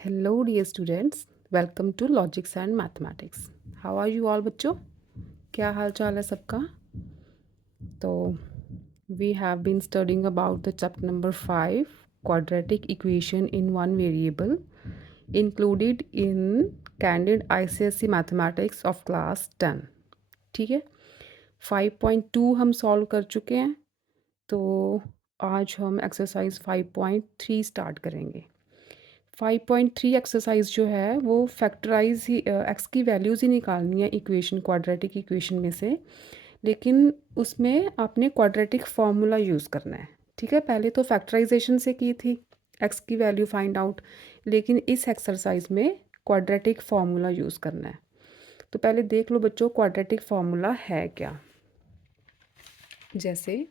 Hello dear students, welcome to Logics and Mathematics. How are you all बच्चों? क्या हाल चाल है सबका? तो we have been studying about the chapter number 5, quadratic equation in one variable, included in Candid ICSE Mathematics of class 10. ठीक है, 5.2 हम solve कर चुके हैं, तो आज हम एक्सरसाइज 5.3 स्टार्ट करेंगे। 5.3 एक्सरसाइज जो है वो फैक्टराइज ही एक्स की वैल्यूज़ ही निकालनी है इक्वेशन क्वाड्रेटिक इक्वेशन में से, लेकिन उसमें आपने क्वाड्रेटिक फार्मूला यूज़ करना है। ठीक है, पहले तो फैक्टराइजेशन से की थी एक्स की वैल्यू फाइंड आउट, लेकिन इस एक्सरसाइज में क्वाड्रेटिक फार्मूला यूज़ करना है। तो पहले देख लो बच्चों क्वाड्रेटिक फार्मूला है क्या। जैसे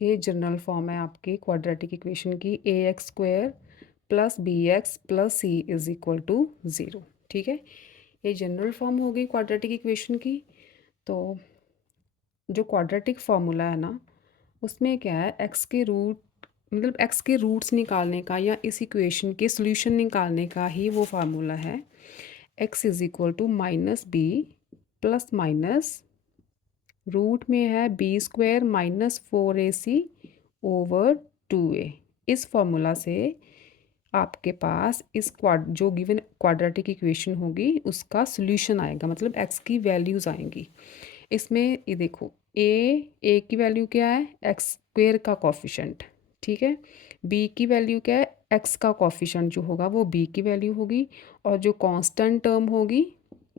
ये जनरल फॉर्म है आपकी क्वाड्रेटिक इक्वेशन की, a x square plus b x plus c is equal to zero. ठीक है, ये जनरल फॉर्म हो गई क्वाड्रेटिक इक्वेशन की। तो जो क्वाड्रेटिक फार्मूला है ना, उसमें क्या है, एक्स के रूट मतलब एक्स के रूट्स निकालने का या इस इक्वेशन के सोल्यूशन निकालने का ही वो फार्मूला है। X is equal to minus b plus minus root में है B square minus 4ac over 2a। इस फॉर्मूला से आपके पास इस जो गिवन क्वाड्रेटिक इक्वेशन होगी उसका सोल्यूशन आएगा, मतलब एक्स की वैल्यूज़ आएंगी। इसमें ये देखो ए की वैल्यू क्या है, एक्स स्क्वायर का कॉफिशेंट। ठीक है, बी की वैल्यू क्या है, एक्स का कॉफिशेंट जो होगा वो बी की वैल्यू होगी, और जो कांस्टेंट टर्म होगी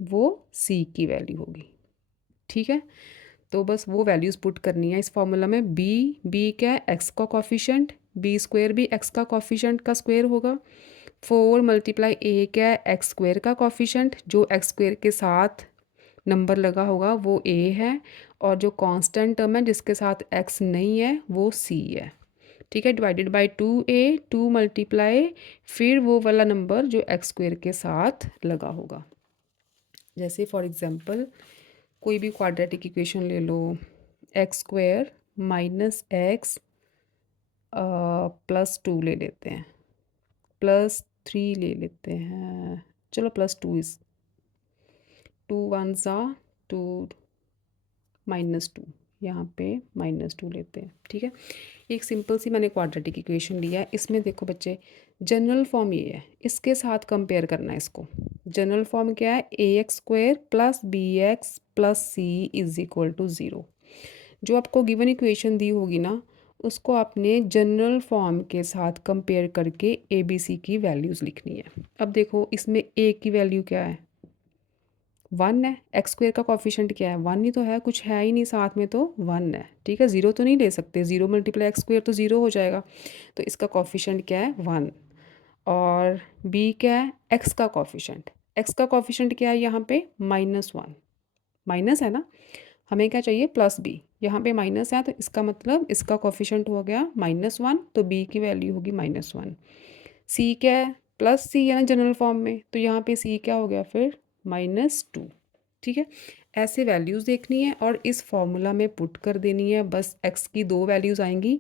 वो सी की वैल्यू होगी। ठीक है, तो बस वो वैल्यूज़ पुट करनी है इस फॉर्मूला में। बी क्या है, एक्स का कॉफिशेंट, बी स्क्वायर भी एक्स का कॉफिशेंट का स्क्वायर होगा। 4 मल्टीप्लाई ए क्या है, एक्स स्क्वायर का कॉफिशेंट, जो एक्स स्क्वायर के साथ नंबर लगा होगा वो ए है, और जो कांस्टेंट टर्म है जिसके साथ एक्स नहीं है वो सी है। ठीक है, डिवाइडेड बाई 2a, 2 मल्टीप्लाई फिर वो वाला नंबर जो एक्स स्क्वायर के साथ लगा होगा। जैसे फॉर एग्जांपल कोई भी क्वाड्रेटिक इक्वेशन ले लो, x square minus x plus 2 ले लेते हैं, प्लस 3 ले लेते हैं, चलो प्लस 2 इज़ 2 वन ज़ा 2 माइनस 2, यहाँ पे माइनस 2 लेते हैं। ठीक है, एक सिंपल सी मैंने क्वाड्रेटिक इक्वेशन लिया है। इसमें देखो बच्चे जनरल फॉर्म ये है, इसके साथ कंपेयर करना है इसको। जनरल फॉर्म क्या है, a x square plus b x plus c is equal to zero. जो आपको गिवन इक्वेशन दी होगी ना, उसको आपने जनरल फॉर्म के साथ कंपेयर करके ए बी सी की वैल्यूज़ लिखनी है। अब देखो इसमें ए की वैल्यू क्या है, 1 है। एक्स स्क्वायर का कॉफिशेंट क्या है, 1 ही तो है, कुछ है ही नहीं साथ में, तो 1 है। ठीक है, ज़ीरो तो नहीं ले सकते, ज़ीरो मल्टीप्लाई एक्स स्क्वायर तो ज़ीरो हो जाएगा, तो इसका कॉफिशेंट क्या है, 1। और बी क्या है, एक्स का कॉफिशेंट, एक्स का कॉफिशेंट क्या है यहाँ पे, -1, माइनस है ना, हमें क्या चाहिए, प्लस बी, यहाँ पे माइनस है तो इसका मतलब इसका कॉफिशेंट हो गया -1, तो बी की वैल्यू होगी -1। सी क्या है, प्लस सी है ना जनरल फॉर्म में, तो यहाँ पे सी क्या हो गया फिर -2। ठीक है, ऐसे वैल्यूज़ देखनी है और इस फॉर्मूला में पुट कर देनी है। बस एक्स की दो वैल्यूज़ आएंगी,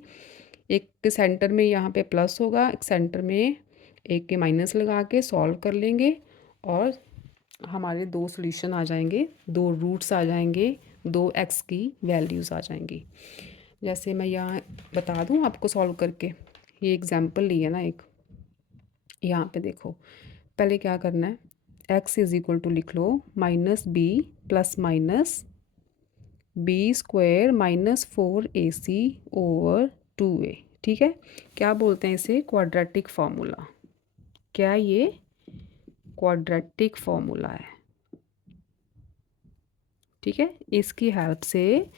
एक के सेंटर में यहाँ पे प्लस होगा, एक सेंटर में एक के माइनस लगा के सॉल्व कर लेंगे, और हमारे दो सॉल्यूशन आ जाएंगे, दो रूट्स आ जाएंगे, दो एक्स की वैल्यूज़ आ जाएंगी। जैसे मैं यहाँ बता दूँ आपको सॉल्व करके, ये एग्जांपल लिया ना एक, यहाँ पे देखो पहले क्या करना है, एक्स इज़ इक्वल टू लिख लो minus b plus minus b square minus 4ac over 2a। ठीक है, क्या बोलते हैं इसे, क्वाड्रेटिक फार्मूला। क्या ये क्वाड्रेटिक फार्मूला है। ठीक है, इसकी हेल्प से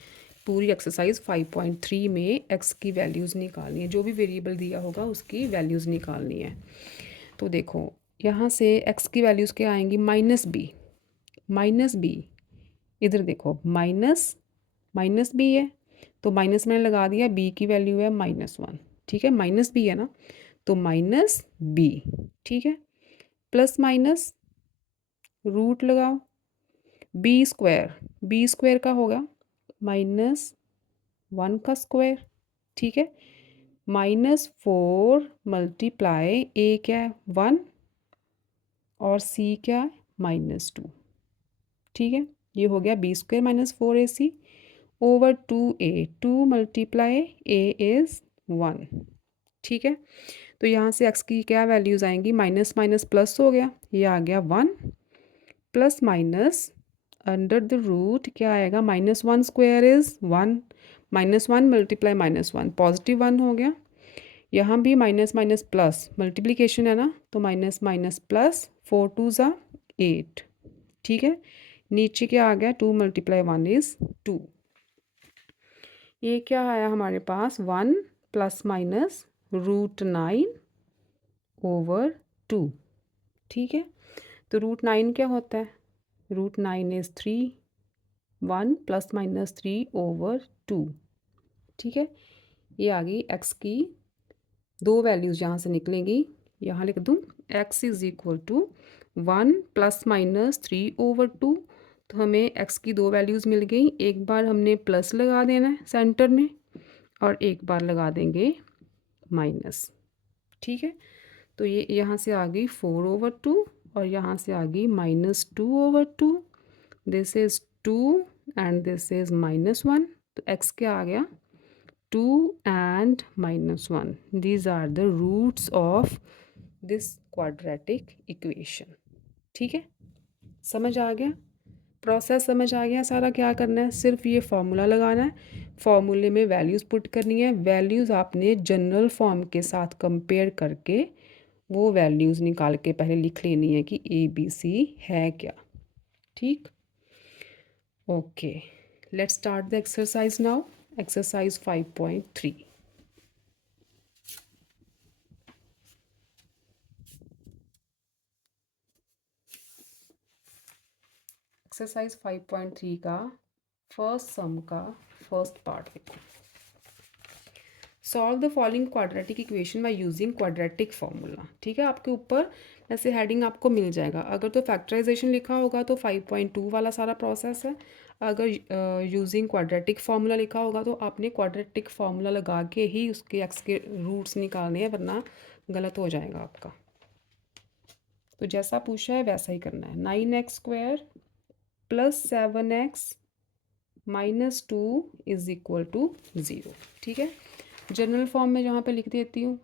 पूरी एक्सरसाइज 5.3 में एक्स की वैल्यूज़ निकालनी है, जो भी वेरिएबल दिया होगा उसकी वैल्यूज़ निकालनी है। तो देखो यहाँ से एक्स की वैल्यूज़ क्या आएंगी, माइनस बी, इधर देखो माइनस माइनस बी है, तो माइनस मैंने लगा दिया, बी की वैल्यू है -1। ठीक है, माइनस बी है ना, तो माइनस बी। ठीक है, प्लस माइनस रूट लगाओ, बी स्क्वायर का होगा -1 का स्क्वायर। ठीक है, -4 मल्टीप्लाई ए क्या है 1 और सी क्या है -2। ठीक है, ये हो गया b² -4ac over 2a। 2 multiply a is 1। ठीक है, तो यहाँ से x की क्या वैल्यूज़ आएंगी, माइनस माइनस प्लस हो गया, ये आ गया 1 plus minus under the root क्या आएगा, -1² इज़ 1, -1 मल्टीप्लाई -1 पॉजिटिव 1 हो गया। यहाँ भी माइनस माइनस प्लस मल्टीप्लिकेशन है ना, तो माइनस माइनस प्लस 4 2 ज़ा 8। ठीक है, नीचे क्या आ गया, 2 मल्टीप्लाई 1 इज़ 2। ये क्या आया हमारे पास, 1 प्लस माइनस √9 ओवर 2। ठीक है, तो √9 क्या होता है, √9 इज़ 3, 1 प्लस माइनस 3 ओवर 2। ठीक है, ये आ गई x की दो वैल्यूज़ यहाँ से निकलेंगी। यहाँ लिख दूँ x is equal to 1 plus minus 3 over 2। तो हमें x की दो वैल्यूज़ मिल गई। एक बार हमने प्लस लगा देना है सेंटर में और एक बार लगा देंगे माइनस। ठीक है, तो ये यहाँ से आ गई 4 ओवर 2 और यहाँ से आ गई -2 over 2। This is 2 and this is -1। तो x क्या आ गया, 2 and -1। These are the roots of this quadratic equation। ठीक है, समझ आ गया, प्रोसेस समझ आ गया सारा। क्या करना है, सिर्फ ये फॉर्मूला लगाना है, फॉर्मूले में वैल्यूज़ पुट करनी है। वैल्यूज़ आपने जनरल फॉर्म के साथ कंपेयर करके वो वैल्यूज़ निकाल के पहले लिख लेनी है कि ABC है क्या। ठीक, okay, let's start the exercise now. Exercise 5.3। Exercise 5.3 का फर्स्ट सम का फर्स्ट पार्ट देखो। Solve the following quadratic equation by using quadratic formula. ठीक है, आपके ऊपर ऐसे हेडिंग आपको मिल जाएगा। अगर तो फैक्टराइजेशन लिखा होगा तो 5.2 वाला सारा प्रोसेस है। अगर यूजिंग क्वाड्रेटिक फार्मूला लिखा होगा तो आपने क्वाड्रेटिक फार्मूला लगा के ही उसके एक्स के रूट्स निकालने हैं, वरना गलत हो जाएगा आपका। तो जैसा पूछा है वैसा ही करना है। 9x² plus 7x minus 2 is equal to 0। ठीक है, जनरल फॉर्म में जहाँ पे लिख देती हूँ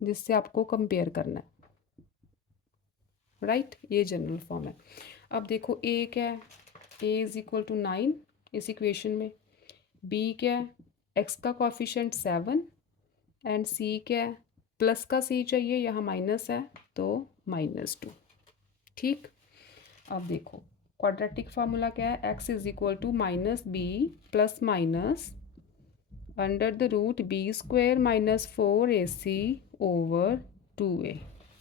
जिससे आपको कंपेयर करना है। राइट, ये जनरल फॉर्म है। अब देखो a क्या है, a इज इक्वल टू 9 इस इक्वेशन में, b क्या है, x का कोफिशिएंट 7 एंड c क्या है, प्लस का c चाहिए, यहाँ माइनस है तो -2। ठीक, अब देखो क्वाड्रेटिक फार्मूला क्या है, x is equal to -b plus minus under the root b² -4ac over 2a।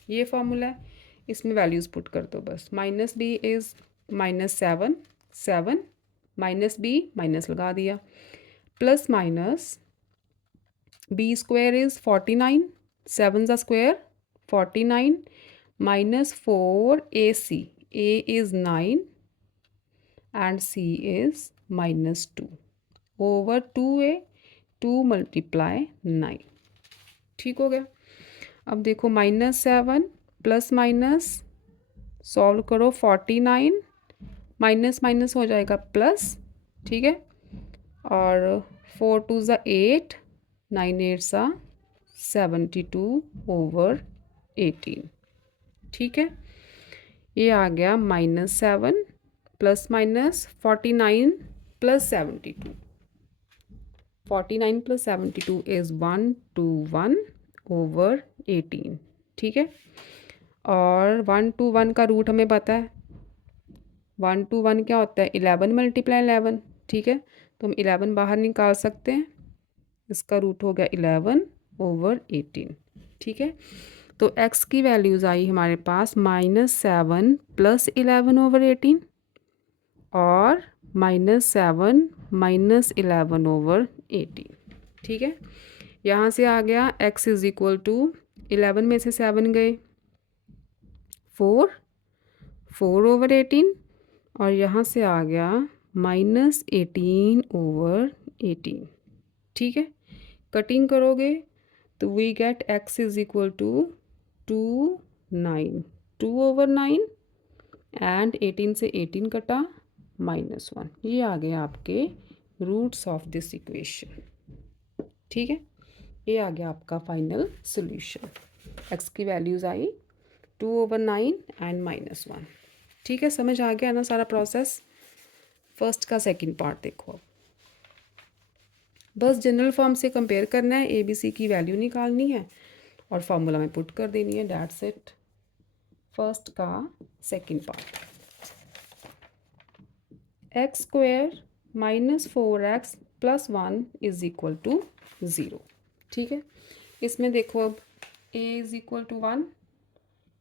ये फार्मूला है, इसमें वैल्यूज़ पुट कर दो बस। -b इज़ -7, 7 -b माइनस लगा दिया, प्लस माइनस b² इज़ 49, 7 ज़ा square 49 -4ac, a is 9 and c is -2 over 2a, 2 multiply 9। ठीक हो गया। अब देखो -7 प्लस माइनस सॉल्व करो, 49 माइनस माइनस हो जाएगा प्लस। ठीक है, और 4 2 ज़ा 8, 9 8 ज़ा 72 ओवर 18। ठीक है, ये आ गया -7 plus minus 49 plus 72। 49 plus 72 is 121 over 18। ठीक है, और 121 का रूट हमें पता है, 121 क्या होता है, 11 मल्टीप्लाई 11। ठीक है, तो हम 11 बाहर निकाल सकते हैं, इसका रूट हो गया 11 ओवर 18। ठीक है, तो x की वैल्यूज़ आई हमारे पास -7 प्लस 11 ओवर 18 और -7 माइनस 11 ओवर 18। ठीक है, यहाँ से आ गया x इज़ इक्वल टू 11 में से 7 गए 4 ओवर 18 और यहाँ से आ गया -18 ओवर 18। ठीक है, कटिंग करोगे तो we get x is equal to 2 9 2/9 and 18 से 18 कटा -1। ये आ गया आपके रूट्स ऑफ दिस इक्वेशन। ठीक है, ये आ गया आपका फाइनल सोल्यूशन। x की वैल्यूज़ आई 2/9 एंड -1। ठीक है, समझ आ गया ना सारा प्रोसेस। फर्स्ट का सेकंड पार्ट देखो अब। बस जनरल फॉर्म से कंपेयर करना है, ABC की वैल्यू निकालनी है और फार्मूला में पुट कर देनी है, दैट्स इट। फर्स्ट का second part, x² - 4x + 1 is equal to 0। ठीक है, इसमें देखो अब a is equal to 1,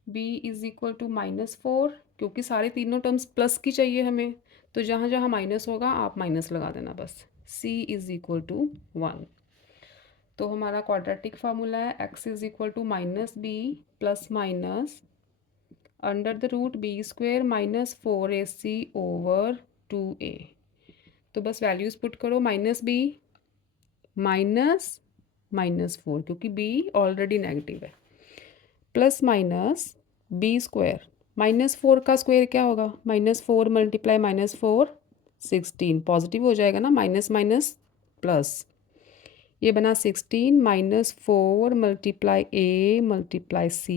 b is equal to -4, क्योंकि सारे तीनों टर्म्स प्लस की चाहिए हमें, तो जहाँ जहाँ माइनस होगा आप माइनस लगा देना बस। c is equal to 1। तो हमारा क्वाड्रेटिक फार्मूला है x is equal to -b plus minus under the root b² - 4ac over 2a। तो बस वैल्यूज़ पुट करो, -b -4, क्योंकि b ऑलरेडी नेगेटिव है, प्लस माइनस b², -4 का स्क्वायर क्या होगा, -4 × -4 16, पॉजिटिव हो जाएगा ना, माइनस माइनस प्लस, ये बना 16 -4 × a × c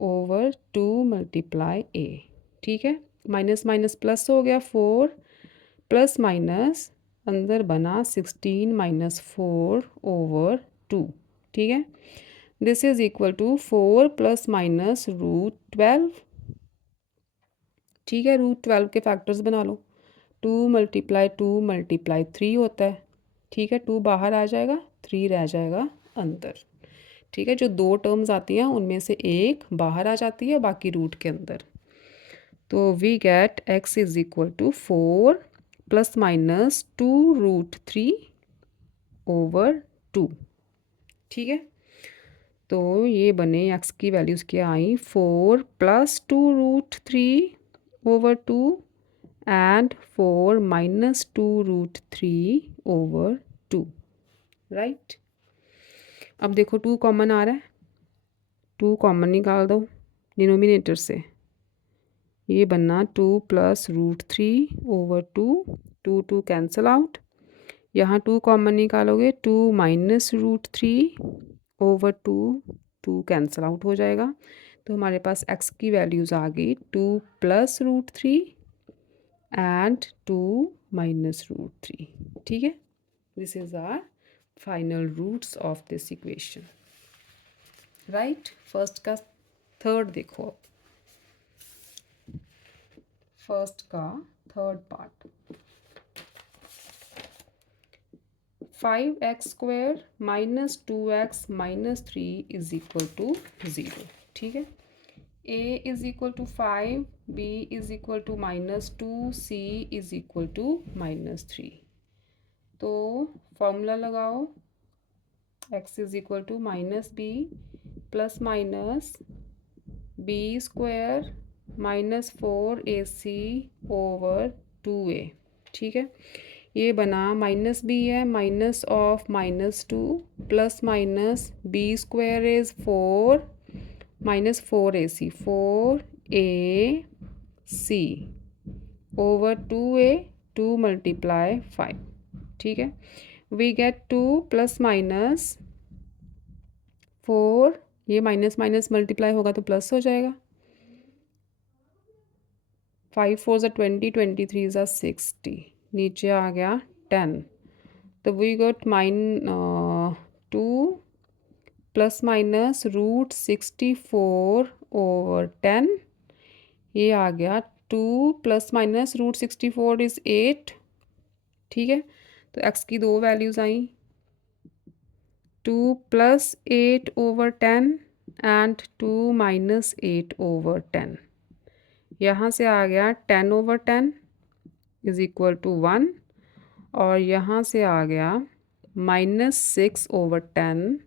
ओवर 2 × a। ठीक है, माइनस माइनस प्लस हो गया, 4 प्लस माइनस अंदर बना 16 - 4 ओवर 2। ठीक है, दिस इज इक्वल टू 4 + -√12। ठीक है, √12 के फैक्टर्स बना लो, 2 × 2 × 3 होता है। ठीक है, 2 बाहर आ जाएगा, 3 रह जाएगा अंदर। ठीक है, जो दो टर्म्स आती हैं उनमें से एक बाहर आ जाती है, बाकी रूट के अंदर। तो we get x is equal to 4 ± 2√3 over 2। ठीक है, तो ये बने x की वैल्यूज़ क्या आई, 4 + 2√3 ओवर 2 एंड 4 - 2√3 ओवर 2। राइट, अब देखो 2 कॉमन आ रहा है, 2 कॉमन निकाल दो डिनोमिनेटर से, ये बनना 2 + √3 ओवर 2, 2 कैंसिल आउट, यहाँ 2 कॉमन निकालोगे, 2 - √3 ओवर 2, 2 कैंसिल आउट हो जाएगा। तो हमारे पास x की वैल्यूज़ आ गई 2 + √3 एंड 2 - √3। ठीक है, this is our final roots of this equation. Right, first का थर्ड देखो अब, फर्स्ट का third part, 5x² - 2x - 3 is equal to 0। ठीक है, a is equal to 5, b is equal to -2, c is equal to -3। तो formula लगाओ, x is equal to -b plus minus b² -4ac over 2a। ठीक है, ये बना -b है, -2 plus minus b² is 4 -4ac 4ac over 2a 2 × 5। ठीक है, we get 2 plus minus 4, ये माइनस माइनस मल्टीप्लाई होगा तो प्लस हो जाएगा, 5 4 ज़ा 20, 23 ज़ा 60, नीचे आ गया 10। तो we got 2 plus minus √64 over 10, ये आ गया 2 प्लस माइनस √64 इज़ 8। ठीक है, तो x की दो values I, 2 + 8 over 10 and 2 - 8 over 10। यहाँ से आ गया 10 ओवर 10 इज़ इक्वल टू 1, और यहाँ से आ गया -6 ओवर 10,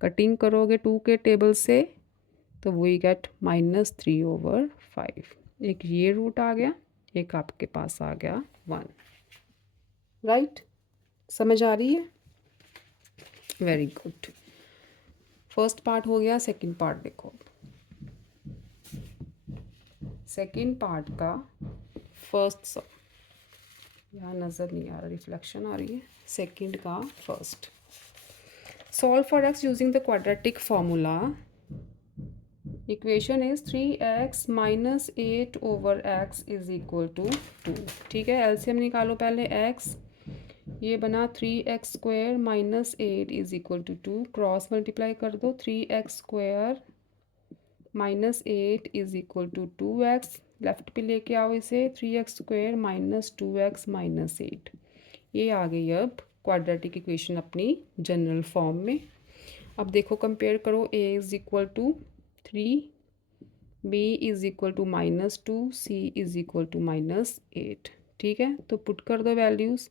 कटिंग करोगे 2 के टेबल से तो वी गेट -3 ओवर 5। एक ये रूट आ गया, एक आपके पास आ गया 1। राइट, समझ आ रही है। Very good. फर्स्ट पार्ट हो गया, सेकंड पार्ट देखो। सेकंड पार्ट का फर्स्ट सम, यहाँ नज़र नहीं आ रहा, रिफ्लेक्शन आ रही है। सेकंड का first, solve for x using the quadratic formula. Equation is 3x minus 8 over x is equal to 2। ठीक है, एलसीएम निकालो पहले। x ये बना 3x square minus 8 is equal to 2, cross multiply कर दो। 3x square minus 8 is equal to 2x, left पे लेके आओ इसे। 3x square minus 2x minus 8, ये आ गई अब क्वाड्रेटिक इक्वेशन अपनी जनरल फॉर्म में। अब देखो कंपेयर करो, a is equal to 3, b is equal to minus 2, c is equal to minus 8। ठीक है, तो पुट कर दो values.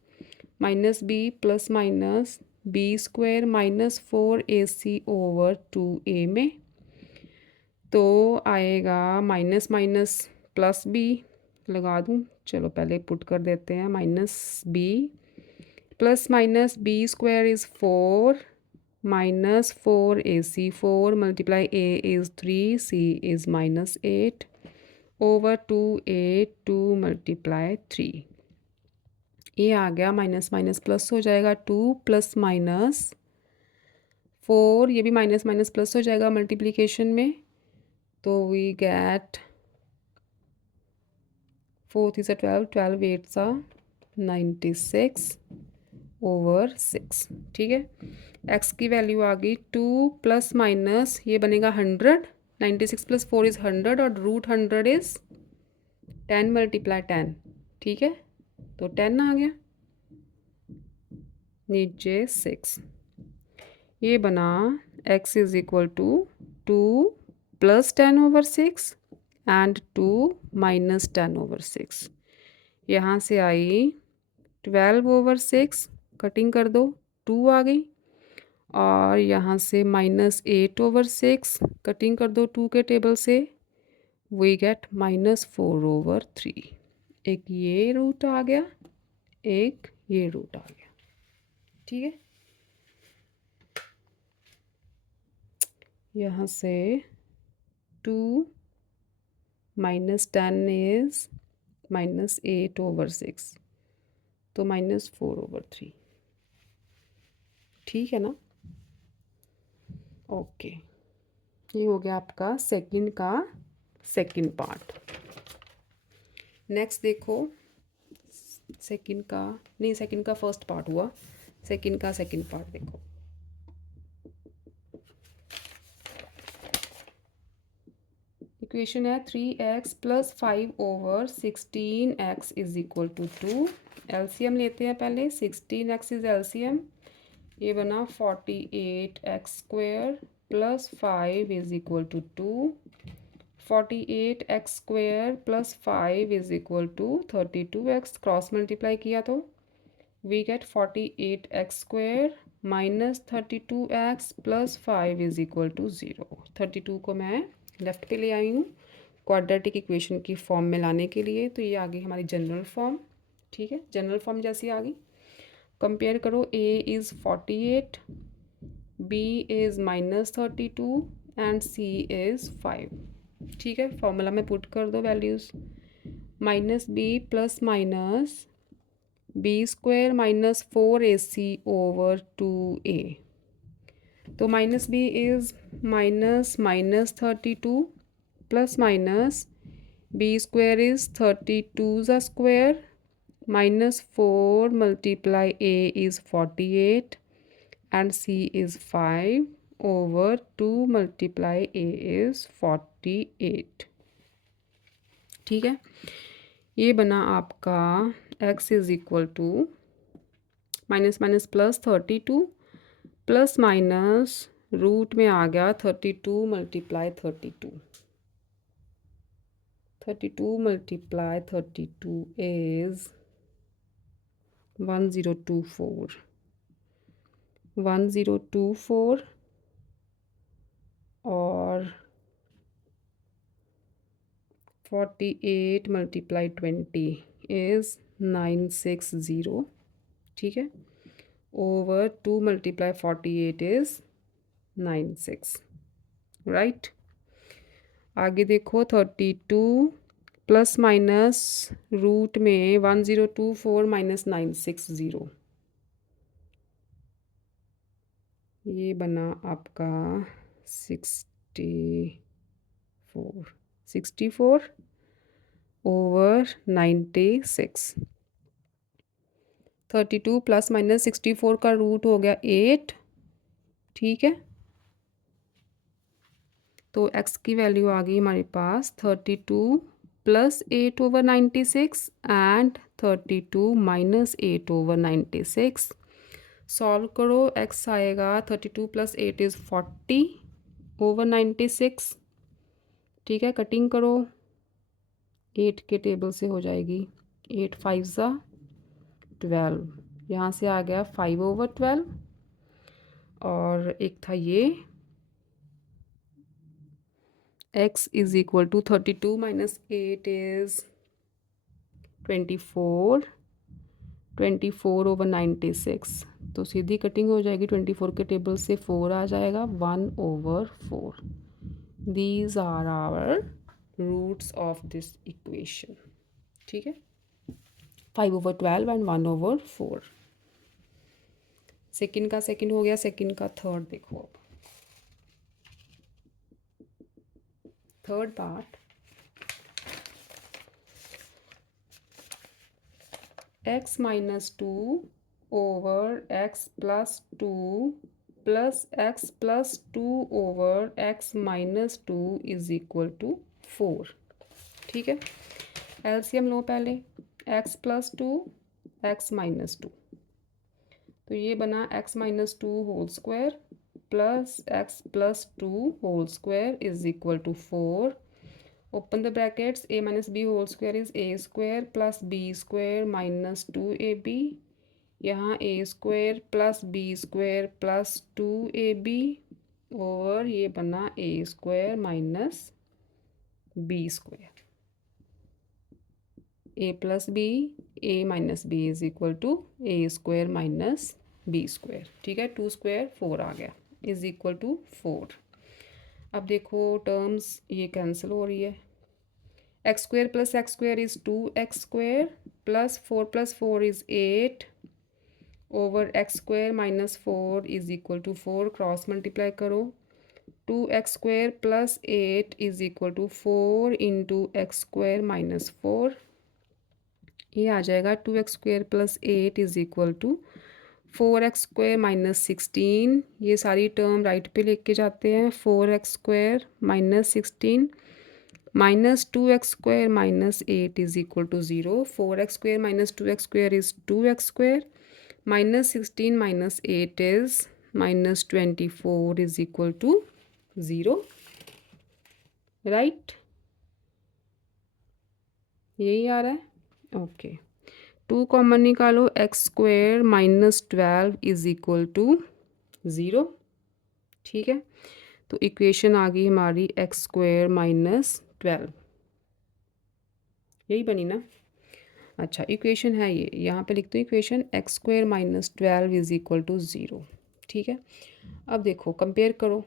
Minus b plus minus b square minus 4ac over 2a में, तो आएगा माइनस माइनस प्लस बी। लगा दूँ, चलो पहले पुट कर देते हैं। Minus b plus minus b square is 4 minus 4ac, 4 multiply a is 3, c is minus 8 over 2a, 2 multiply 3। ये आ गया, माइनस माइनस प्लस हो जाएगा। 2 प्लस माइनस 4, ये भी माइनस माइनस प्लस हो जाएगा मल्टीप्लिकेशन में, तो वी गेट 4 3 12, 12 8 96 ओवर 6। ठीक है, x की वैल्यू आ गई 2 प्लस माइनस, ये बनेगा 100, 96 प्लस 4 इज़ 100 और रूट 100 इज़ 10 मल्टीप्लाई 10। ठीक है, तो 10 आ गया, नीचे 6। ये बना x is equal to 2 plus 10 over 6 and 2 minus 10 over 6। यहाँ से आई 12 ओवर 6, कटिंग कर दो, 2 आ गई। और यहाँ से माइनस 8 ओवर 6, कटिंग कर दो 2 के टेबल से, वी गेट माइनस 4 ओवर 3। एक ये रूट आ गया, एक ये रूट आ गया। ठीक है, यहाँ से 2 माइनस 10 इज माइनस 8 ओवर 6, तो माइनस 4 ओवर 3। ठीक है ना, ओके। ये हो गया आपका सेकंड का सेकंड पार्ट। नेक्स्ट देखो, सेकंड का नहीं, सेकंड का फर्स्ट पार्ट हुआ, सेकंड का सेकंड पार्ट देखो। इक्वेशन है 3x plus 5 over 16x is equal to 2। LCM लेते हैं पहले। 16x इज एलसीएम, ये बना 48x square plus 5 is equal to 2। 48x square plus 5 is equal to 32x, cross multiply किया तो we get 48x square minus 32x plus 5 is equal to 0। 32 को मैं left पे ले आई हूँ क्वाड्रेटिक इक्वेशन की फॉर्म में लाने के लिए, तो ये आ गई हमारी जनरल फॉर्म। ठीक है, जनरल फॉर्म जैसी आ गई। कंपेयर करो, a is 48, b is minus 32 and c is 5। ठीक है, फॉर्मूला में पुट कर दो values. Minus b plus minus b square minus 4ac over 2a, तो minus b is minus minus 32 plus minus b square is 32 ज़ा square minus 4 multiply a is 48 and c is 5 over 2 multiply a is 48। ठीक है, ये बना आपका x is equal to minus minus plus 32 plus minus root में आ गया 32 multiply 32। 32 multiply 32 is 1024। 1024 और 48 मल्टीप्लाई 20 इज़ 960। ठीक है, over 2 multiply 48 is 96, राइट। आगे देखो 32 प्लस माइनस रूट में 1024 माइनस 960, ये बना आपका 64 ओवर 96। 32 प्लस माइनस 64 का रूट हो गया 8, ठीक है। तो x की वैल्यू आ गई हमारे पास 32 plus 8 over 96 and 32 minus 8 over 96। Solve करो, x आएगा 32 प्लस 8 इज़ 40 ओवर 96, ठीक है। कटिंग करो, 8 के टेबल से हो जाएगी 8 5 ज़ा 12, यहाँ से आ गया 5 ओवर 12, और एक था ये x is equal to 32 minus 8 is 24 over 96, तो सीधी कटिंग हो जाएगी, 24 के टेबल से 4 आ जाएगा, 1 over 4। These are our roots of this equation, ठीक है। 5 ओवर 12 एंड 1 ओवर 4। सेकंड का सेकंड हो गया, सेकंड का थर्ड देखो अब। Third part, x minus 2 over x plus 2 plus x plus 2 over x minus 2 is equal to 4, ठीक है। एलसीएम लो पहले, x प्लस 2 x माइनस 2, तो ये बना x minus 2 whole square plus x plus 2 whole square is equal to 4। Open the brackets, a minus b whole square is a square plus b square minus 2ab, यहाँ a square plus b square plus 2ab और ये बना a square minus b square. a plus b, a minus b is equal to a square minus b square, ठीक है। 2 square 4 आ गया is equal to 4। अब देखो टर्म्स ये कैंसिल हो रही है, x square plus x square is 2x square plus 4 plus 4 is 8 over x square minus 4 is equal to 4। Cross multiply करो, 2x square plus 8 is equal to 4 into x square minus 4, ये आ जाएगा 2x square plus 8 is equal to 4x square minus 16। ये सारी term right पे लेके जाते हैं, 4x square minus 16 minus 2x square minus 8 is equal to 0। 4x square minus 2x square is 2x square minus 16 minus 8 is minus 24 is equal to 0, right. यही आ रहा है, ओके। 2 कॉमन निकालो, x square minus 12 is equal to 0, ठीक है। तो equation आ गई हमारी एक्स स्क्वायर माइनस 12, यही बनी ना। अच्छा, इक्वेशन है ये, यहाँ पे लिखते हैं equation x square minus 12 is equal to 0, ठीक है। अब देखो कंपेयर करो,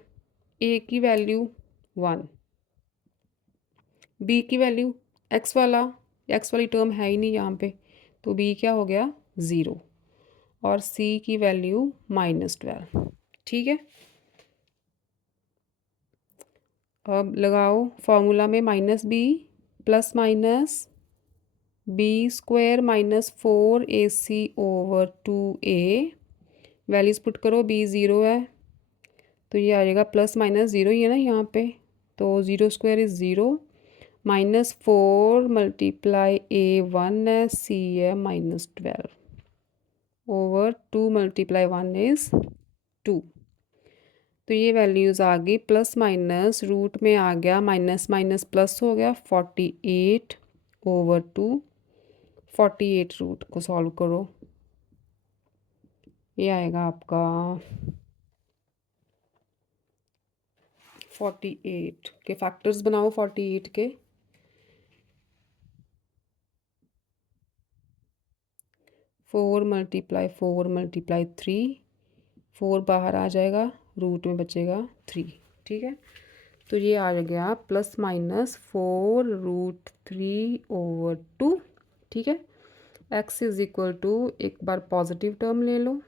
ए की वैल्यू 1, बी की वैल्यू एक्स वाली टर्म है ही नहीं यहाँ पे, तो बी क्या हो गया 0, और सी की वैल्यू माइनस 12, ठीक है। अब लगाओ फॉर्मूला में minus b plus minus b square minus 4ac over 2a, values put करो, बी 0 है तो ये आ जाएगा प्लस माइनस 0 ही है ना यहाँ पे, तो 0 square is 0 minus 4 multiply a 1 है, c है माइनस 12 ओवर 2 मल्टीप्लाई 1 इज़ 2। तो ये वैल्यूज़ आ गई, प्लस माइनस रूट में आ गया, माइनस माइनस प्लस हो गया 48 ओवर 2। 48 रूट को सॉल्व करो, ये आएगा आपका 48 के फैक्टर्स बनाओ, 48 के 4 मल्टीप्लाई 3, 4 बाहर आ जाएगा, रूट में बचेगा 3। ठीक है, तो ये आ गया +/4√3/2। ठीक है, x इज़ इक्वल टू, एक बार पॉजिटिव टर्म ले लो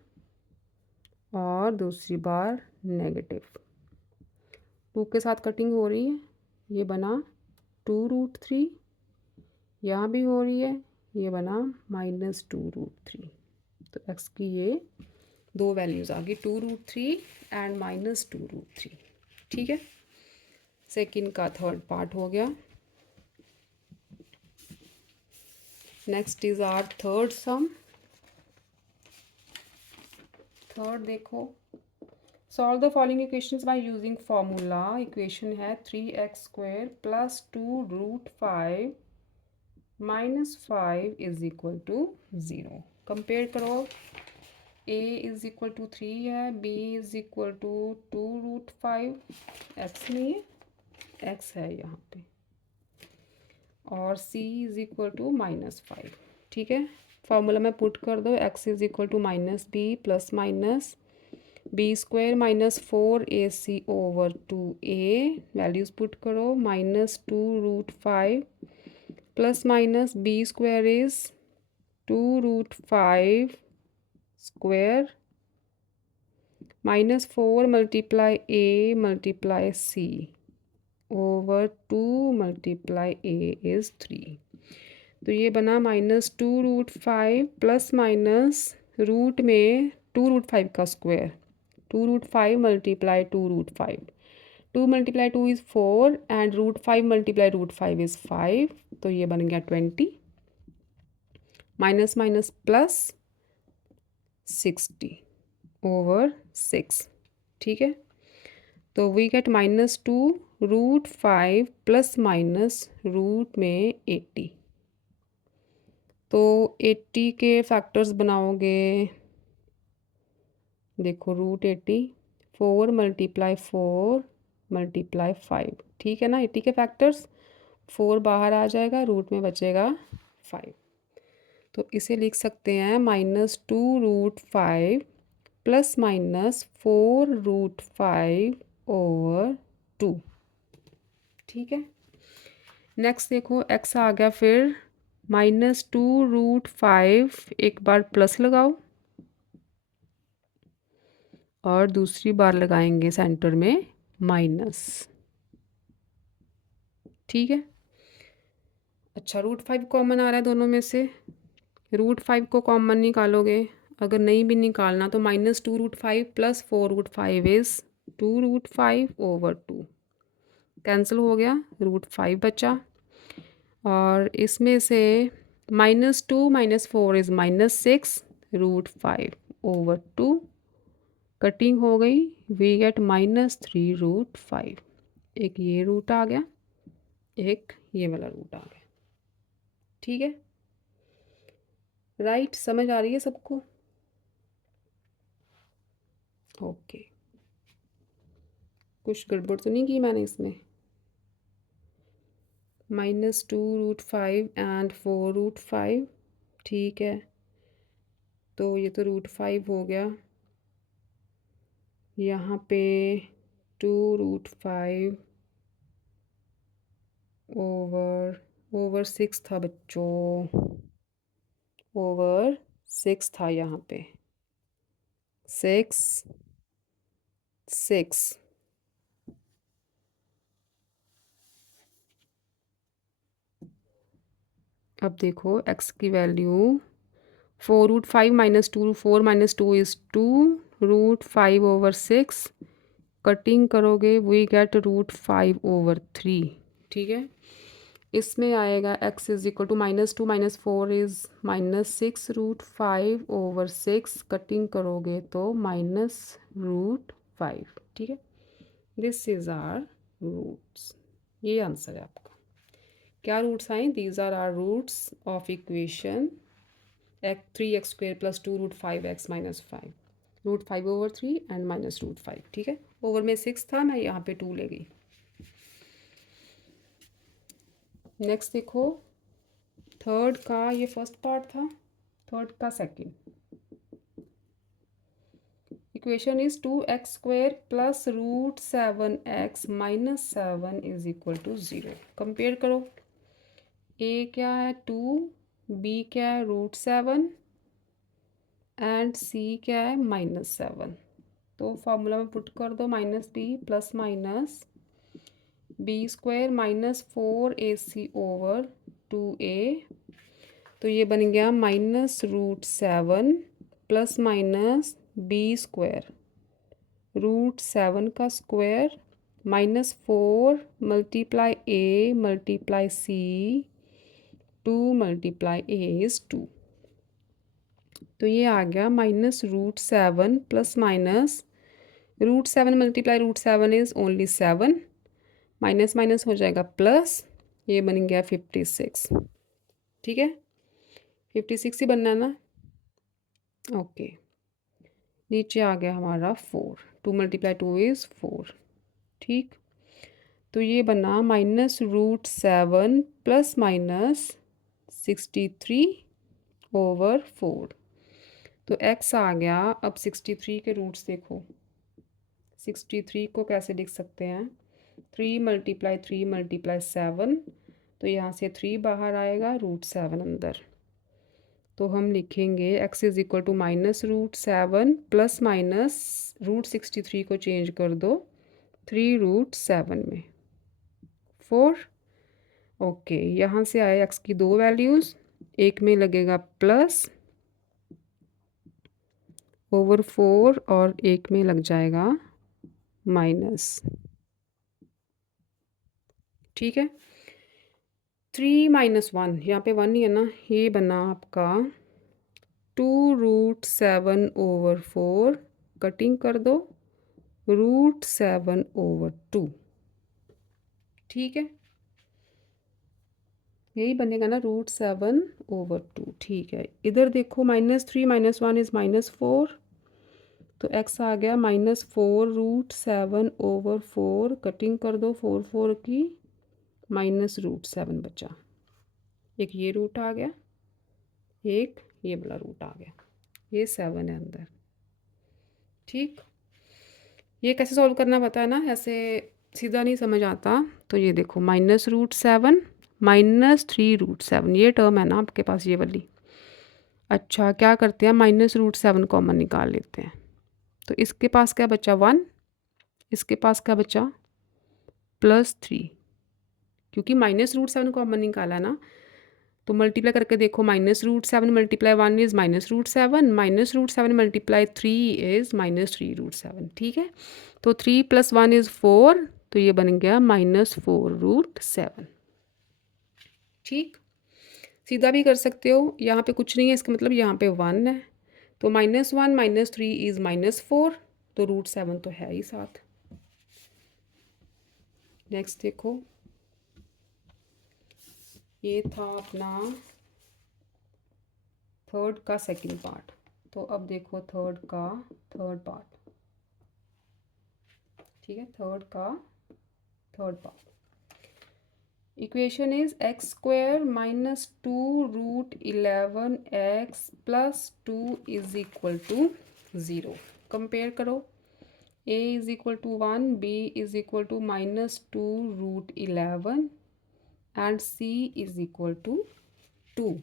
और दूसरी बार नेगेटिव। 2 के साथ कटिंग हो रही है, ये बना 2√3, यहाँ भी हो रही है, ये बना -2√3। तो x की ये दो वैल्यूज़ आ गई, 2√3 एंड -2√3। ठीक है, सेकंड का थर्ड पार्ट हो गया। Next is our third sum. Third देखो, solve the following equations by using formula. Equation है 3x² + 2√5 -5 is equal to 0। Compare करो, a इज इक्वल टू 3 है, b is equal to 2√5, x नहीं है, x है यहाँ पे, और c इज इक्वल टू -5। ठीक है, फॉर्मूला में पुट कर दो, x is equal to -b plus minus b² -4ac/2a, values put करो, -2√5 plus minus b² is 2√5 square -4 multiply a multiply c/2 multiply a is 3। तो ये बना -2√5 प्लस माइनस रूट में 2√5 का square, 2√5 multiply 2√5, 2 multiply 2 is 4 and √5 multiply √5 is 5। तो ये बन गया 20, माइनस माइनस प्लस 60/6। ठीक है, तो we get -2√5 plus minus root में 80। तो 80 के फैक्टर्स बनाओगे, देखो √80, 4 मल्टीप्लाई 4 मल्टीप्लाई 5। ठीक है ना, 80 के फैक्टर्स, 4 बाहर आ जाएगा, रूट में बचेगा 5। तो इसे लिख सकते हैं -2√5 प्लस माइनस 4√5/2। ठीक है, नेक्स्ट देखो x आ गया, फिर -2√5, एक बार प्लस लगाओ और दूसरी बार लगाएंगे सेंटर में माइनस। ठीक है, अच्छा √5 कॉमन आ रहा है दोनों में से, √5 को कॉमन निकालोगे, अगर नहीं भी निकालना तो -2√5 प्लस 4√5 इज़ 2√5/2, कैंसिल हो गया, √5 बचा। और इसमें से -2 - 4 इज़ -6, √5/2 कटिंग हो गई, वी गेट -3√5। एक ये रूट आ गया, एक ये वाला रूट आ गया। ठीक है, राइट, समझ आ रही है सबको? ओके, कुछ गड़बड़ तो नहीं की मैंने इसमें? -2√5 एंड 4√5। ठीक है, तो ये तो √5 हो गया, यहाँ पे 2√5 ओवर 6 था बच्चों, ओवर 6 था यहाँ पे, 6 6। अब देखो x की वैल्यू 4√5 -2, 4 - 2 इज़ 2, √5/6 कटिंग करोगे, वी गेट √5/3। ठीक है, इसमें आएगा x is equal to -2 - 4 is -6, √5/6 cutting करोगे तो -√5। ठीक है, दिस इज़ आर रूट्स। ये आंसर है आपका। क्या रूट्स आए? These are roots of equation 3x² + 2√5x - 5, √5/3 and -√5। ठीक है, ओवर में 6 था, मैं यहाँ पे 2 ले गई। नेक्स्ट देखो, थर्ड का ये फर्स्ट पार्ट था, थर्ड का second. Equation is 2x² plus √7x minus 7 is equal to 0। Compare करो, a क्या है 2, b क्या है √7 एंड c क्या है -7। तो फॉर्मूला में पुट कर दो -b plus minus b² minus 4ac over 2a। तो ये बन गया -√7 प्लस माइनस b² √7 का square minus 4 multiply a multiply c 2 multiply a is 2। तो ये आ गया -√7 plus minus √7 multiply √7 is only 7, minus minus हो जाएगा प्लस, ये बन गया 56। ठीक है, 56 ही बनना है ना। ओके, नीचे आ गया हमारा 4, 2 मल्टीप्लाई 2 इज़ 4। ठीक, तो ये बना -√7 प्लस माइनस 63 ओवर 4। तो x आ गया। अब 63 के रूट्स देखो, 63 को कैसे लिख सकते हैं, 3 मल्टीप्लाई 3 मल्टीप्लाई 7, तो यहाँ से 3 बाहर आएगा, √7 अंदर। तो हम लिखेंगे x is equal to -√7 plus minus √63 को चेंज कर दो 3√7 में 4। ओके, यहाँ से आए x की 2 वैल्यूज़, एक में लगेगा प्लस ओवर 4 और एक में लग जाएगा माइनस। ठीक है, 3 माइनस 1, यहाँ पे 1 ही है ना, ये बना आपका 2√7 ओवर 4, कटिंग कर दो √7 ओवर 2। ठीक है, यही बनेगा ना √7 ओवर 2। ठीक है, इधर देखो -3 माइनस 1 इज़ -4, तो x आ गया -4√7 ओवर 4, कटिंग कर दो 4 4 की, -√7 बचा। एक ये रूट आ गया, एक ये वाला रूट आ गया, ये 7 है अंदर। ठीक, ये कैसे सॉल्व करना पता है ना, ऐसे सीधा नहीं समझ आता। तो ये देखो -√7 -3√7, ये टर्म है ना आपके पास, ये वाली। अच्छा, क्या करते हैं, -√7 कॉमन निकाल लेते हैं। तो इसके पास क्या बचा 1, इसके पास क्या बचा +3, क्योंकि -√7 कॉमन निकाला ना। तो मल्टीप्लाई करके देखो, -√7 मल्टीप्लाई 1 इज़ -√7, -√7 मल्टीप्लाई 3 इज़ -3√7। ठीक है, तो 3 + 1 इज़ 4, तो ये बन गया -4√7। ठीक, सीधा भी कर सकते हो, यहाँ पे कुछ नहीं है, इसका मतलब यहाँ पे 1 है, तो -1 - 3 इज़ -4, तो √7 तो है ही साथ। नेक्स्ट देखो, ये था अपना थर्ड का सेकंड पार्ट। तो अब देखो थर्ड का थर्ड पार्ट। ठीक है, थर्ड का third part. Equation is x² minus 2√11x plus 2 is equal to 0। Compare करो, a is equal to 1, b is equal to -2√11 and c is equal to 2।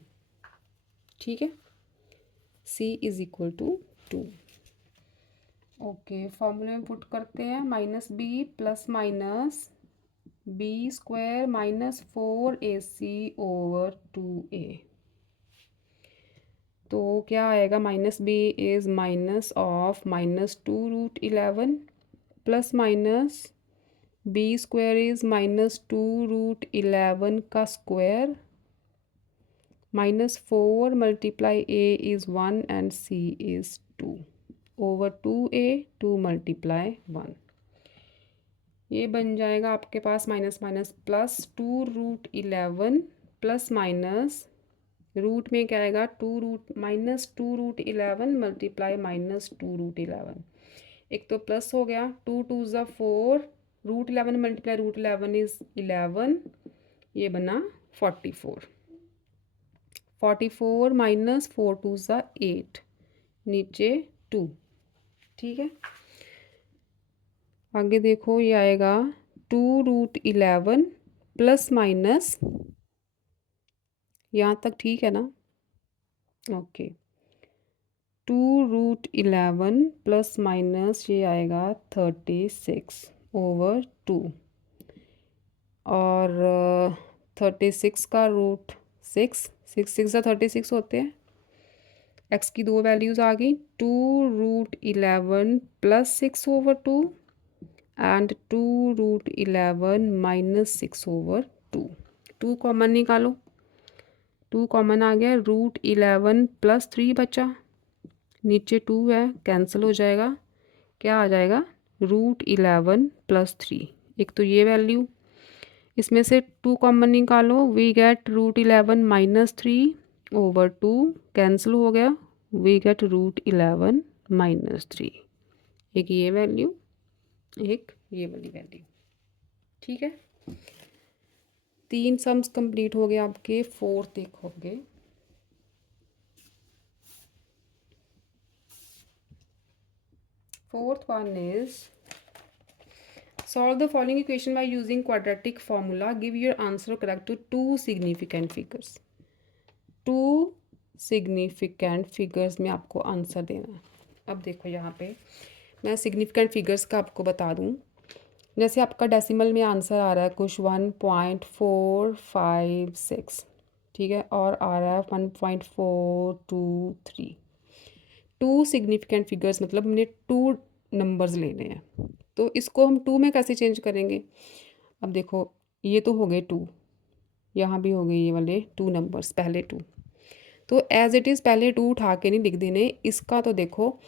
ठीक है, c is equal to 2। Okay, फॉर्मूले में put करते हैं, -b plus minus b² minus 4ac over 2a। तो क्या आएगा, -b is minus of -2√11 plus minus b² is -2√11 का square -4 multiply a is 1 and c is 2 over 2a 2 multiply 1। ये बन जाएगा आपके पास minus minus plus 2√11 plus minus root में क्या आएगा, -2√11 मल्टीप्लाई -2√11। एक तो प्लस हो गया, 2 2 ज़ा 4, √11 मल्टीप्लाई √11 इज़ 11, ये बना 44। 44 माइनस 4 टू ज़ा 8, नीचे 2। ठीक है, आगे देखो ये आएगा 2√11 प्लस माइनस, यहाँ तक ठीक है ना? ओके, 2√11 प्लस माइनस ये आएगा 36/2, और 36 का रूट 6, 6 होते हैं। एक्स की दो वैल्यूज़ आ गई, 2√11 प्लस 6/2 एंड 2√11 माइनस 6/2। 2 कॉमन निकालो, 2 कॉमन आ गया, √11 प्लस 3 बचा, नीचे 2 है, कैंसिल हो जाएगा, क्या आ जाएगा, √11 प्लस 3। एक तो ये वैल्यू, इसमें से 2 कॉमन निकालो, वी गेट √11 माइनस 3/2, कैंसिल हो गया, वी गेट √11 माइनस 3। एक ये वैल्यू, एक ये वाली वैल्यू। ठीक है, 3 सम्स कंप्लीट हो गए आपके। फोर्थ देखोगे, fourth one is solve the following equation by using quadratic formula, give your answer correct to 2 significant figures। 2 significant figures में आपको आंसर देना है। अब देखो यहाँ पे मैं significant figures का आपको बता दूँ, जैसे आपका डेसिमल में आंसर आ रहा है कुछ 1.456, ठीक है, और आ रहा है 1.423। 2 सिग्निफिकेंट फिगर्स मतलब हमने 2 नंबर्स लेने हैं, तो इसको हम 2 में कैसे चेंज करेंगे? अब देखो ये तो हो गए 2, यहाँ भी हो गए ये वाले 2 नंबर्स, पहले 2, तो एज इट इज़ पहले 2 उठा के नहीं लिख देने। इसका तो देखो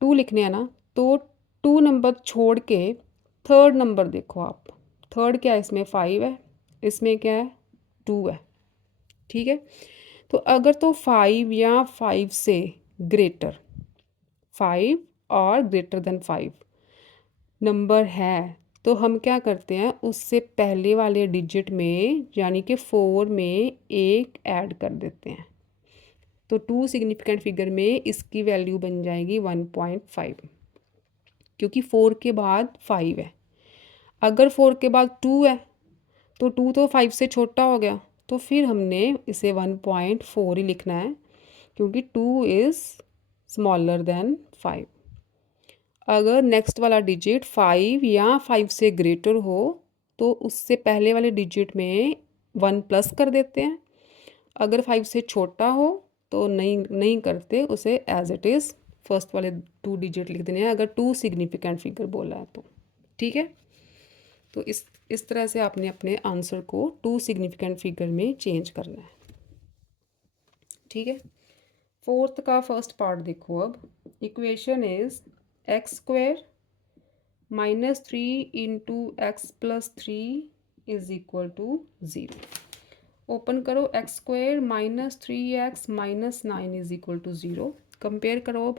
2 लिखने हैं ना, तो 2 नंबर छोड़ के थर्ड नंबर देखो आप, थर्ड क्या है इसमें, 5 है, इसमें क्या है, 2 है। ठीक है, तो अगर तो 5 या 5 से ग्रेटर, 5 और ग्रेटर देन 5 नंबर है, तो हम क्या करते हैं, उससे पहले वाले डिजिट में यानी कि 4 में 1 ऐड कर देते हैं, तो 2 सिग्निफिकेंट फिगर में इसकी वैल्यू बन जाएगी 1.5, क्योंकि 4 के बाद 5 है। अगर 4 के बाद 2 है तो 2 तो 5 से छोटा हो गया, तो फिर हमने इसे 1.4 ही लिखना है, क्योंकि 2 इज़ स्मॉलर देन 5। अगर नेक्स्ट वाला डिजिट 5 या 5 से ग्रेटर हो तो उससे पहले वाले डिजिट में 1 प्लस कर देते हैं। अगर 5 से छोटा हो तो नहीं करते, उसे एज इट इज़ फर्स्ट वाले 2 डिजिट लिख देने हैं, अगर 2 सिग्निफिकेंट फिगर बोला है तो। ठीक है, तो इस तरह से आपने अपने आंसर को 2 सिग्निफिकेंट फिगर में चेंज करना है। ठीक है, फोर्थ का फर्स्ट पार्ट देखो। अब equation is x² minus 3 into x plus 3 is equal to 0। Open करो, x² minus 3x minus 9 is equal to 0। Compare करो, अब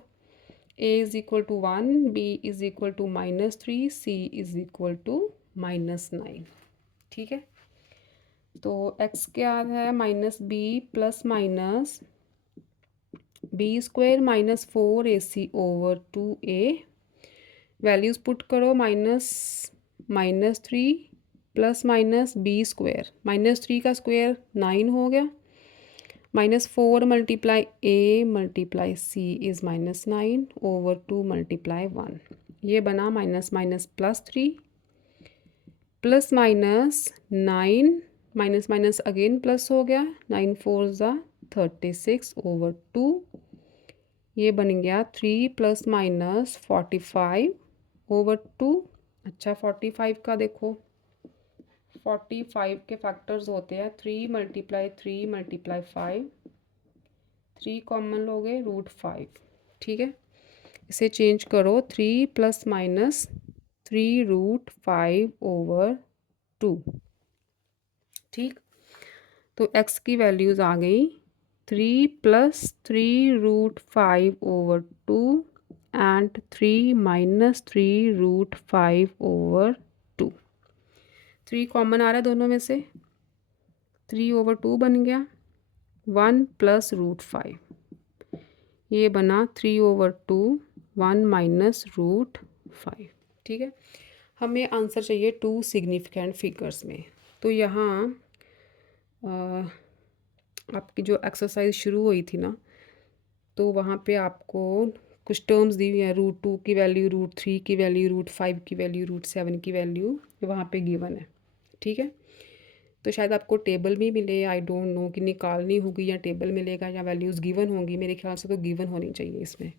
a is equal to 1, b is equal to -3, c is equal to -9। ठीक है, तो x क्या है, -b plus minus b² minus 4ac/2a। Values put करो, -3 plus minus b², -3 का square 9 हो गया, -4 multiply a multiply c is -9/2 multiply 1, ये बना -+3 प्लस -9 माइनस अगेन प्लस हो गया, 9 4 ज़ा 36/2, ये बन गया 3 प्लस माइनस 45/2। अच्छा, 45 का देखो, 45 के फैक्टर्स होते हैं 3 मल्टीप्लाई 3 मल्टीप्लाई 5, 3 कॉमन लोगे, √5। ठीक है, इसे चेंज करो, 3 प्लस माइनस 3√5/2। ठीक, तो x की वैल्यूज़ आ गई 3 प्लस 3√5/2 एंड 3 माइनस 3√5/2। 3 कॉमन आ रहा है दोनों में से, 3/2 बन गया, 1 प्लस रूट 5, ये बना 3/2 1 माइनस रूट 5। ठीक है, हमें आंसर चाहिए 2 सिग्निफिकेंट फिगर्स में। तो यहाँ आपकी जो एक्सरसाइज शुरू हुई थी ना, तो वहाँ पे आपको कुछ टर्म्स दी हुई हैं, रूट 2 की वैल्यू, रूट 3 की वैल्यू, रूट 5 की वैल्यू, रूट 7 की वैल्यू वहाँ पे गिवन है। ठीक है, तो शायद आपको टेबल भी मिले, आई डोंट नो कि निकालनी होगी या टेबल मिलेगा या वैल्यूज़ गिवन होंगी। मेरे ख्याल से तो गिवन होनी चाहिए इसमें।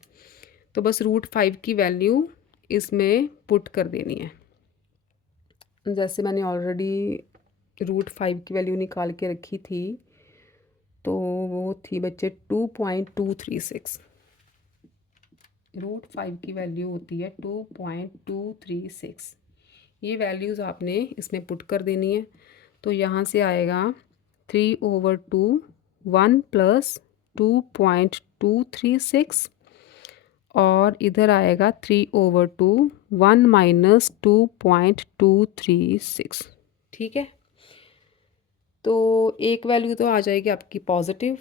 तो बस रूट 5 की वैल्यू इसमें पुट कर देनी है। जैसे मैंने ऑलरेडी रूट 5 की वैल्यू निकाल के रखी थी, तो वो थी बच्चे 2.236। रूट 5 की वैल्यू होती है 2.236। ये वैल्यूज़ आपने इसमें पुट कर देनी है। तो यहाँ से आएगा 3/2 1 प्लस 2.236 और इधर आएगा 3/2 1 माइनस 2.236। ठीक है, तो एक वैल्यू तो आ जाएगी आपकी पॉजिटिव,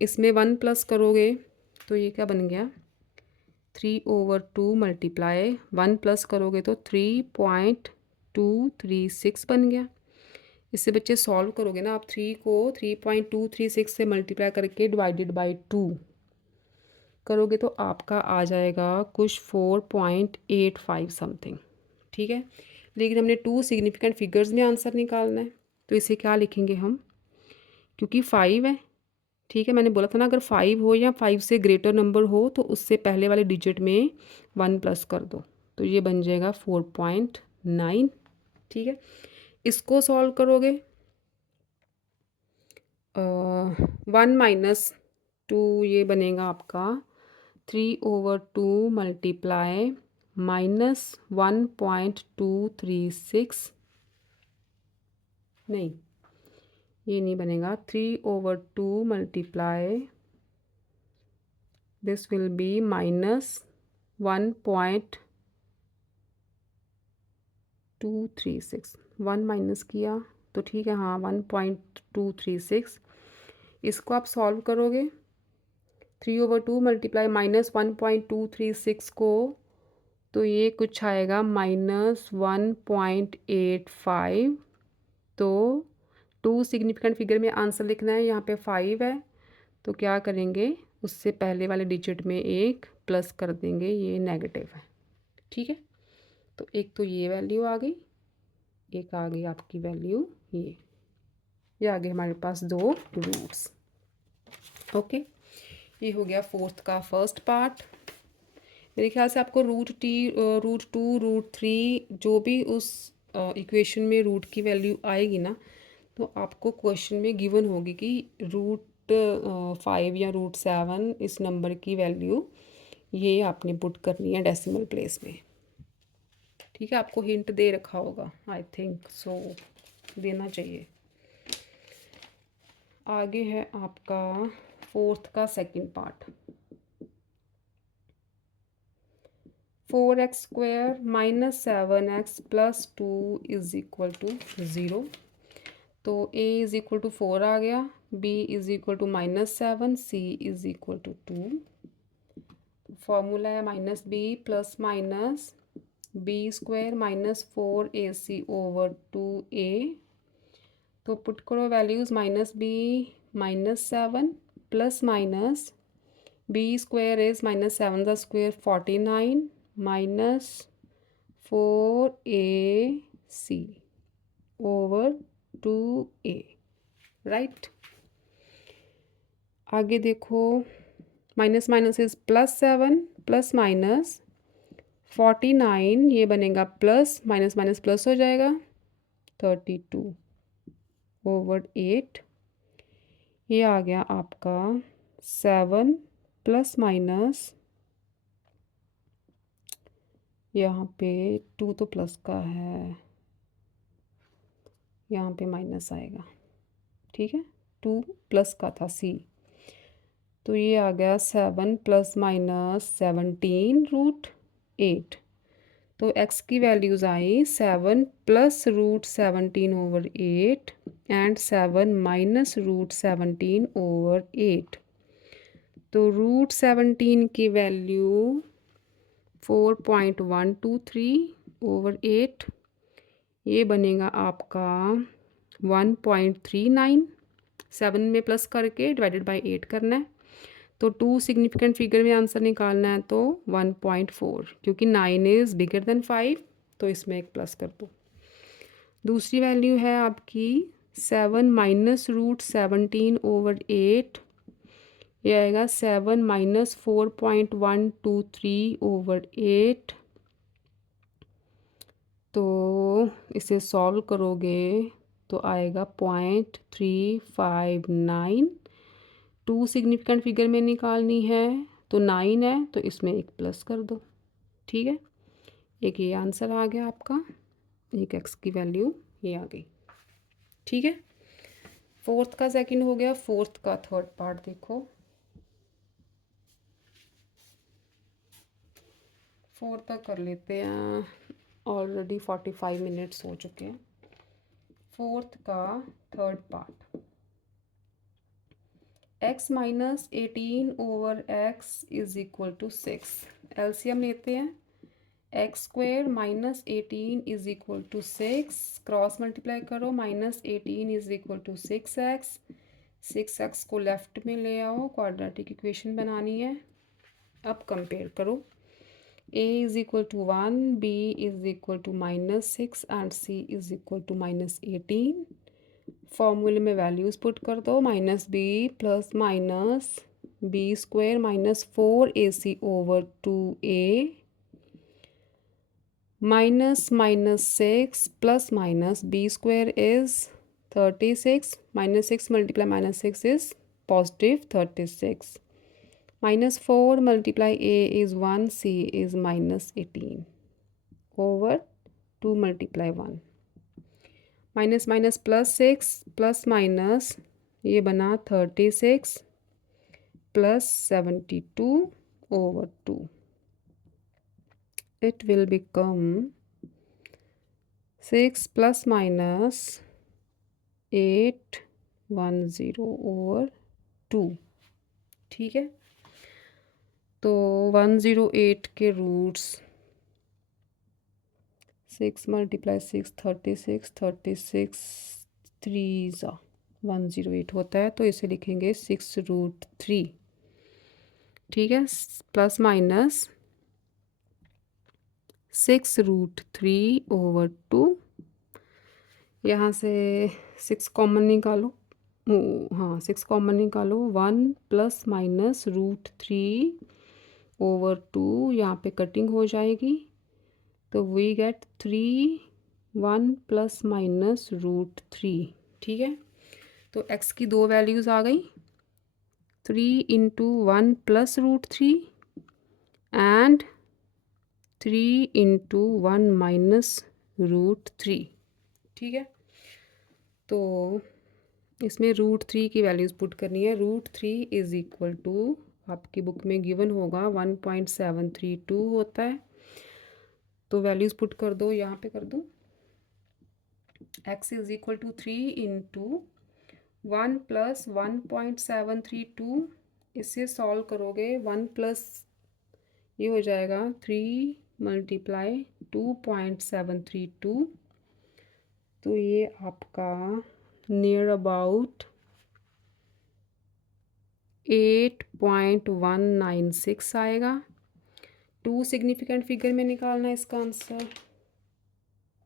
इसमें 1 प्लस करोगे तो ये क्या बन गया 3/2 मल्टीप्लाई 1 प्लस करोगे तो 3.236 बन गया। इससे बच्चे सॉल्व करोगे ना आप, 3 को 3.236 से मल्टीप्लाई करके डिवाइडेड बाय 2 करोगे तो आपका आ जाएगा कुछ 4.85 समथिंग। ठीक है, लेकिन हमने 2 सिग्निफिकेंट फिगर्स में आंसर निकालना है, तो इसे क्या लिखेंगे हम, क्योंकि 5 है। ठीक है, मैंने बोला था ना अगर 5 हो या 5 से ग्रेटर नंबर हो तो उससे पहले वाले डिजिट में 1 प्लस कर दो, तो ये बन जाएगा 4.9। ठीक है, इसको सॉल्व करोगे 1 माइनस 2 ये बनेगा आपका 3/2 मल्टीप्लाई माइनस 1.236, नहीं ये नहीं बनेगा, 3/2 multiply this will be minus 1.236, 1 minus किया तो ठीक है, हाँ 1.236। इसको आप सॉल्व करोगे 3/2 मल्टीप्लाई माइनस 1.236 को, तो ये कुछ आएगा माइनस 1.85। तो 2 सिग्निफिकेंट फिगर में आंसर लिखना है, यहाँ पे 5 है तो क्या करेंगे उससे पहले वाले डिजिट में एक प्लस कर देंगे, ये नेगेटिव है। ठीक है, तो एक तो ये वैल्यू आ गई, एक आ गई आपकी वैल्यू ये आ गए हमारे पास 2 रूट्स। ओके, ये हो गया 4th का फर्स्ट पार्ट। मेरे ख्याल से आपको रूट 2 रूट 3 जो भी उस इक्वेशन में रूट की वैल्यू आएगी ना, तो आपको क्वेश्चन में गिवन होगी कि रूट 5 या रूट 7 इस नंबर की वैल्यू ये आपने पुट करनी है डेसिमल प्लेस में। ठीक है, आपको हिंट दे रखा होगा, आई थिंक सो देना चाहिए। आगे है आपका 4th का second part. 4x² minus 7x plus 2 is equal to 0। तो a इज़ इक्वल टू 4 आ गया, b is equal to -7, c is equal to 2। Formula है minus b plus minus b² minus 4ac/2a। तो पुट करो values, -b -7 plus minus b² is -7 the square 49 minus 4ac/2a, right. आगे देखो, minus minus is +7 plus minus 49, ये बनेगा plus minus minus plus हो जाएगा 32/8। ये आ गया आपका 7 प्लस माइनस, यहाँ पे 2 तो प्लस का है, यहाँ पे माइनस आएगा। ठीक है, 2 प्लस का था c, तो ये आ गया 7 प्लस माइनस 17/8। तो x की वैल्यूज़ आई 7 plus root 17 over 8 and 7 minus root 17 over 8। तो रूट 17 की वैल्यू 4.123 ओवर 8, ये बनेगा आपका 1.39। 7 में प्लस करके डिवाइडेड बाय 8 करना है। तो 2 सिग्निफिकेंट फिगर में आंसर निकालना है तो 1.4, क्योंकि 9 इज़ बिगर देन 5, तो इसमें एक प्लस कर दो। दूसरी वैल्यू है आपकी 7 माइनस रूट 17 ओवर 8, ये आएगा 7 माइनस 4.123 ओवर 8। तो इसे सॉल्व करोगे तो आएगा 0.359। 2 सिग्निफिकेंट फिगर में निकालनी है तो 9 है, तो इसमें एक प्लस कर दो। ठीक है, एक ये आंसर आ गया आपका, एक x की वैल्यू ये आ गई। ठीक है, फोर्थ का सेकंड हो गया। फोर्थ का थर्ड पार्ट देखो। फोर्थ तक कर लेते हैं, ऑलरेडी 45 मिनट्स हो चुके हैं। फोर्थ का third part, x minus 18 over x is equal to 6। LCM लेते हैं। X square minus 18 is equal to 6, cross multiply करो, minus 18 is equal to 6x। 6x को लेफ्ट में ले आओ, क्वाड्रेटिक इक्वेशन बनानी है। अब कंपेयर करो, a is equal to 1, b is equal to -6 and c is equal to -18। फॉर्मूले में वैल्यूज़ पुट कर दो, -b plus minus b square minus 4ac over 2a minus minus 6 plus minus b square is 36, minus 6 multiply minus 6 is positive 36, minus 4 multiply a is 1, c is minus 18 over 2 multiply 1, minus minus plus 6 plus minus ये बना 36 plus 72 over 2, it will become 6 plus minus 810 over 2। ठीक है, तो 108 के roots 6 multiply 6 36, 36 3 ज़ा 108 होता है, तो इसे लिखेंगे 6√3। ठीक है, प्लस माइनस 6√3 ओवर 2। यहाँ से 6 कॉमन निकालो, हाँ 6 कॉमन निकालो, 1 प्लस माइनस √3 ओवर 2, यहाँ पे कटिंग हो जाएगी, तो वी गेट 3, 1 प्लस माइनस √3। ठीक है, तो x की दो वैल्यूज़ आ गई, 3 into 1 plus √3 and 3 into 1 minus √3। ठीक है, तो इसमें √3 की वैल्यूज़ पुट करनी है। √3 इज़ इक्वल टू, आपकी बुक में गिवन होगा 1.732 होता है, तो वैल्यूज़ पुट कर दो, यहाँ पे कर दो। x is equal to 3 into 1 plus 1.732, इससे सॉल्व करोगे 1 प्लस ये हो जाएगा 3 मल्टीप्लाई 2.732, तो ये आपका नियर अबाउट 8.196 आएगा। 2 सिग्निफिकेंट फिगर में निकालना है इसका आंसर।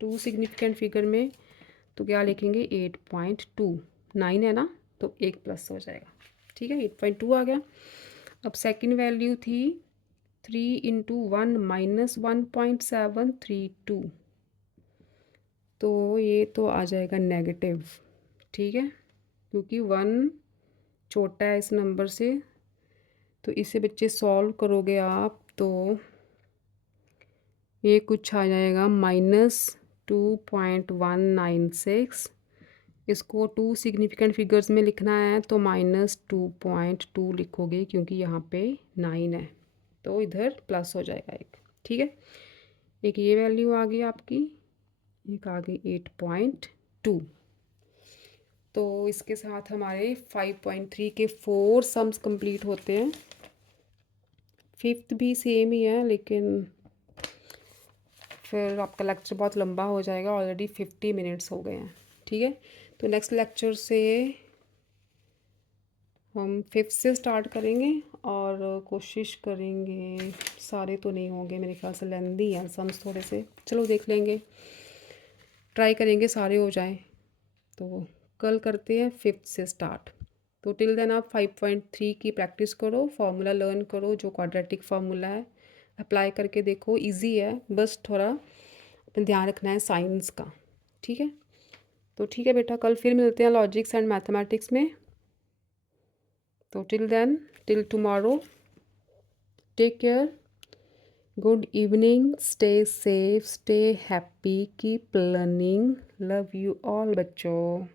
2 सिग्निफिकेंट फिगर में तो क्या लिखेंगे, 8.2, 9 है ना, तो एक प्लस हो जाएगा। ठीक है, 8.2 आ गया। अब सेकंड वैल्यू थी 3 इंटू 1 माइनस 1.732, तो ये तो आ जाएगा नेगेटिव। ठीक है, क्योंकि 1 छोटा है इस नंबर से, तो इसे बच्चे सॉल्व करोगे आप तो ये कुछ आ जाएगा -2.196। इसको 2 सिग्निफिकेंट फिगर्स में लिखना है तो -2.2 लिखोगे, क्योंकि यहाँ पे 9 है, तो इधर प्लस हो जाएगा एक। ठीक है, एक ये वैल्यू आ गई आपकी, एक आ गई 8.2। तो इसके साथ हमारे 5.3 के 4 सम्स कंप्लीट होते हैं। फिफ्थ भी सेम ही है, लेकिन फिर आपका लेक्चर बहुत लंबा हो जाएगा, ऑलरेडी 50 मिनट्स हो गए हैं। ठीक है, तो नेक्स्ट लेक्चर से हम फिफ्थ से स्टार्ट करेंगे और कोशिश करेंगे, सारे तो नहीं होंगे मेरे ख्याल से, लेंदी हैं सम्स थोड़े से, चलो देख लेंगे, ट्राई करेंगे सारे हो जाएं। तो कल करते हैं फिफ्थ से स्टार्ट। तो टिल देन आप 5.3 की प्रैक्टिस करो, फार्मूला लर्न करो, जो क्वाड्रेटिक फार्मूला है अप्लाई करके देखो, इजी है, बस थोड़ा अपना ध्यान रखना है साइंस का। ठीक है, तो ठीक है बेटा, कल फिर मिलते हैं लॉजिक्स एंड मैथमेटिक्स में। तो till then, till tomorrow, take care, good evening, stay safe, stay happy, keep learning, love you all बच्चों।